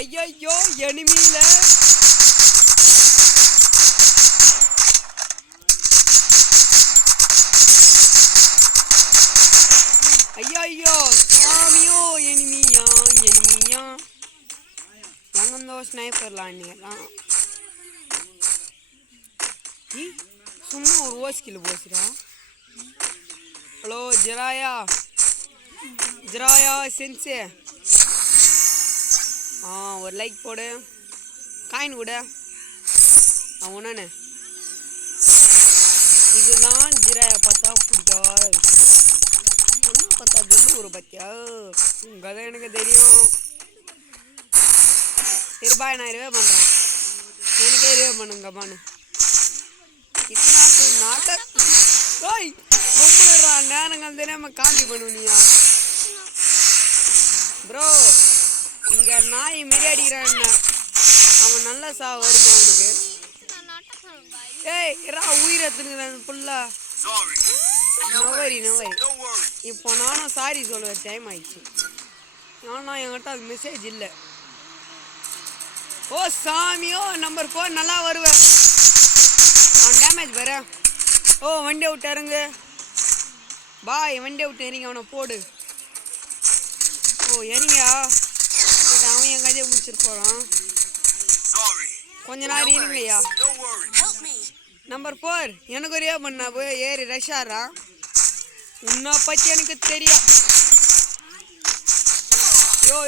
ஐயோ எனிமியில ஐயோ சாமியோ எனிமியா எங்கந்தோ ஸ்னைப்பர்லாம் நீங்கலாம் சும்மா ஒரு ஓஸ்கில் போச்சுடா. ஹலோ ஜிராயா சென்சே ஒரு லைக் போடு, காயின் கூட அவனே. இதுதான் ஜிராயா பார்த்தா பிடிக்காத ஒன்று பார்த்தா ஜொல்லு ஒரு பத்தியா உங்கள் தான் எனக்கு தெரியும். இருபாய் நான் இருவே பண்ணுறேன், எனக்கே இருவே பண்ணுங்கப்பான்னு இத்தனை நாட்டை ரொம்படுறா நேரங்கள் தெரியாம காண்டி பண்ணுவியா ப்ரோ. இங்கே நாய் மாரி அடிக்கிறான், அவன் நல்லா வருமா அவனுக்கு? ஏய் இரா உயிரை எடுத்துனுங்கிறான் ஃபுல்லா. நவரி இப்போ நானும் சாரி சொல்லுவ டைம் ஆயிடுச்சு. ஆனா என்கிட்ட அது மெசேஜ் இல்லை. ஓ சாமியோ நம்பர் 4 நல்லா வருவேன். அவன் டேமேஜ் வர. ஓ வண்டியை விட்டு இறங்கு பாய், வண்டியை விட்டு இறங்கி அவனை போடு. ஓ இறங்கியா, அவன் என் கதையை முடிச்சிட்டு போகிறான். கொஞ்ச நேரம் இருங்கய்யா. நம்பர் 4 எனக்கு ஒரே பண்ணா போய் ஏறி ரஷ்ஷாரா. உன்னை பற்றி எனக்கு தெரியும். யோ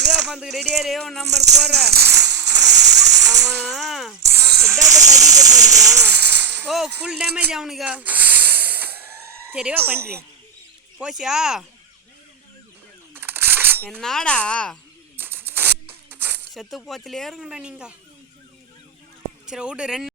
இதோ பண்ணுறதுக்கு ரெடியாரையோ நம்பர் 4 அவன் எதாவது கட்டிட்டு பண்ணிக்கிறான். ஓ ஃபுல் டேமேஜ் அவனுக்கா. சரிவா பண்ணுறி போச்சியா என்னடா செத்து போத்துலேயே இருக்குண்டா நீங்கள். சரி விட்டு 2